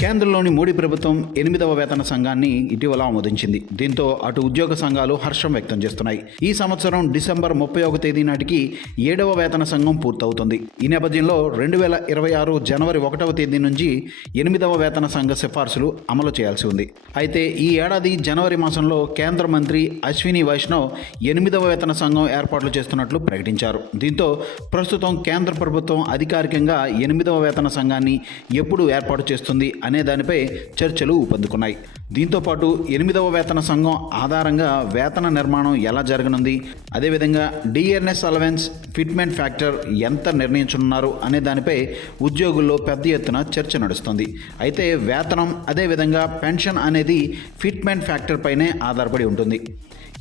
కేంద్రంలోని మోడీ ప్రభుత్వం ఎనిమిదవ వేతన సంఘాన్ని ఇటీవల ఆమోదించింది. దీంతో అటు ఉద్యోగ సంఘాలు హర్షం వ్యక్తం చేస్తున్నాయి. ఈ సంవత్సరం డిసెంబర్ ముప్పై ఒక తేదీ నాటికి ఏడవ వేతన సంఘం పూర్తవుతుంది. ఈ నేపథ్యంలో రెండు వేల ఇరవై ఆరు జనవరి ఒకటవ తేదీ నుంచి ఎనిమిదవ వేతన సంఘ సిఫార్సులు అమలు చేయాల్సి ఉంది. అయితే ఈ ఏడాది జనవరి మాసంలో కేంద్ర మంత్రి అశ్విని వైష్ణవ్ ఎనిమిదవ వేతన సంఘం ఏర్పాట్లు చేస్తున్నట్లు ప్రకటించారు. దీంతో ప్రస్తుతం కేంద్ర ప్రభుత్వం అధికారికంగా ఎనిమిదవ వేతన సంఘాన్ని ఎప్పుడు ఏర్పాటు చేస్తుంది అనే దానిపై చర్చలు ఊపందుకున్నాయి. దీంతో పాటు ఎనిమిదవ వేతన సంఘం ఆధారంగా వేతన నిర్మాణం ఎలా జరగనుంది? అదేవిధంగా డిఎన్ఎస్ అలవెన్స్ ఫిట్మెంట్ ఫ్యాక్టర్ ఎంత నిర్ణయించనున్నారు అనే దానిపై ఉద్యోగుల్లో పెద్ద ఎత్తున చర్చ నడుస్తుంది. అయితే వేతనం అదేవిధంగా పెన్షన్ అనేది ఫిట్మెంట్ ఫ్యాక్టర్ పైనే ఆధారపడి ఉంటుంది.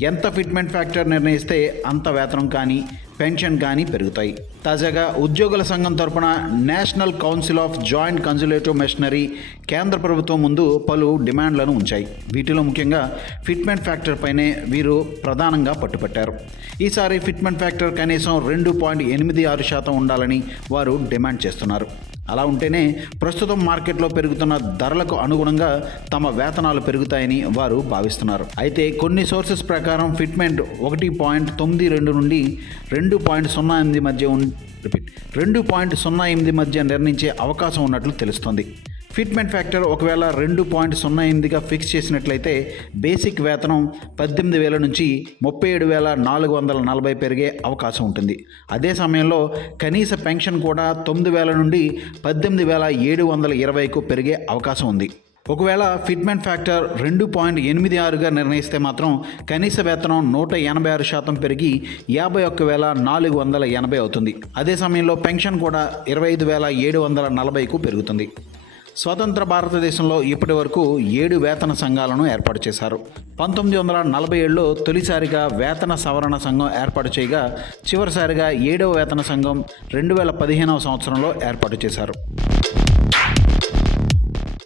ఎంత ఫిట్మెంట్ ఫ్యాక్టర్ నిర్ణయిస్తే అంత వేతనం కానీ పెన్షన్ కానీ పెరుగుతాయి. తాజాగా ఉద్యోగుల సంఘం తరపున national council of joint consultative machinery కేంద్ర ప్రభుత్వం ముందు పలు డిమాండ్లను ఉంచాయి. వీటిలో ముఖ్యంగా ఫిట్మెంట్ ఫ్యాక్టర్ పైనే వీరు ప్రధానంగా పట్టుపట్టారు. ఈసారి ఫిట్మెంట్ ఫ్యాక్టర్ కనీసం రెండు పాయింట్ ఎనిమిది ఆరు శాతం ఉండాలని వారు డిమాండ్ చేస్తున్నారు. అలా ఉంటేనే ప్రస్తుతం మార్కెట్లో పెరుగుతున్న ధరలకు అనుగుణంగా తమ వేతనాలు పెరుగుతాయని వారు భావిస్తున్నారు. అయితే కొన్ని సోర్సెస్ ప్రకారం ఫిట్మెంట్ ఒకటి పాయింట్ తొమ్మిది రెండు నుండి రెండు పాయింట్ సున్నా ఎనిమిది మధ్య రిపీట్ రెండు పాయింట్ సున్నా ఎనిమిది మధ్య నిర్ణయించే అవకాశం ఉన్నట్లు తెలుస్తోంది. ఫిట్మెంట్ ఫ్యాక్టర్ ఒకవేళ రెండు పాయింట్ సున్నా ఎనిమిదిగా ఫిక్స్ చేసినట్లయితే బేసిక్ వేతనం పద్దెనిమిది వేల నుంచి ముప్పై ఏడు వేల నాలుగు వందల నలభై పెరిగే అవకాశం ఉంటుంది. అదే సమయంలో కనీస పెన్షన్ కూడా తొమ్మిది వేల నుండి పద్దెనిమిది వేల ఏడు వందల ఇరవైకు పెరిగే అవకాశం ఉంది. ఒకవేళ ఫిట్మెంట్ ఫ్యాక్టర్ రెండు పాయింట్ ఎనిమిది ఆరుగా నిర్ణయిస్తే మాత్రం కనీస వేతనం నూట ఎనభై ఆరు శాతం పెరిగి యాభై ఒక్క వేల నాలుగు వందల ఎనభై అవుతుంది. అదే సమయంలో పెన్షన్ కూడా ఇరవై ఐదు వేల ఏడు వందల నలభైకు పెరుగుతుంది. స్వతంత్ర భారతదేశంలో ఇప్పటి వరకు ఏడు వేతన సంఘాలను ఏర్పాటు చేశారు. పంతొమ్మిది వందల నలభై ఏడులో తొలిసారిగా వేతన సవరణ సంఘం ఏర్పాటు చేయగా చివరిసారిగా ఏడవ వేతన సంఘం రెండు వేల పదిహేనవ సంవత్సరంలో ఏర్పాటు చేశారు.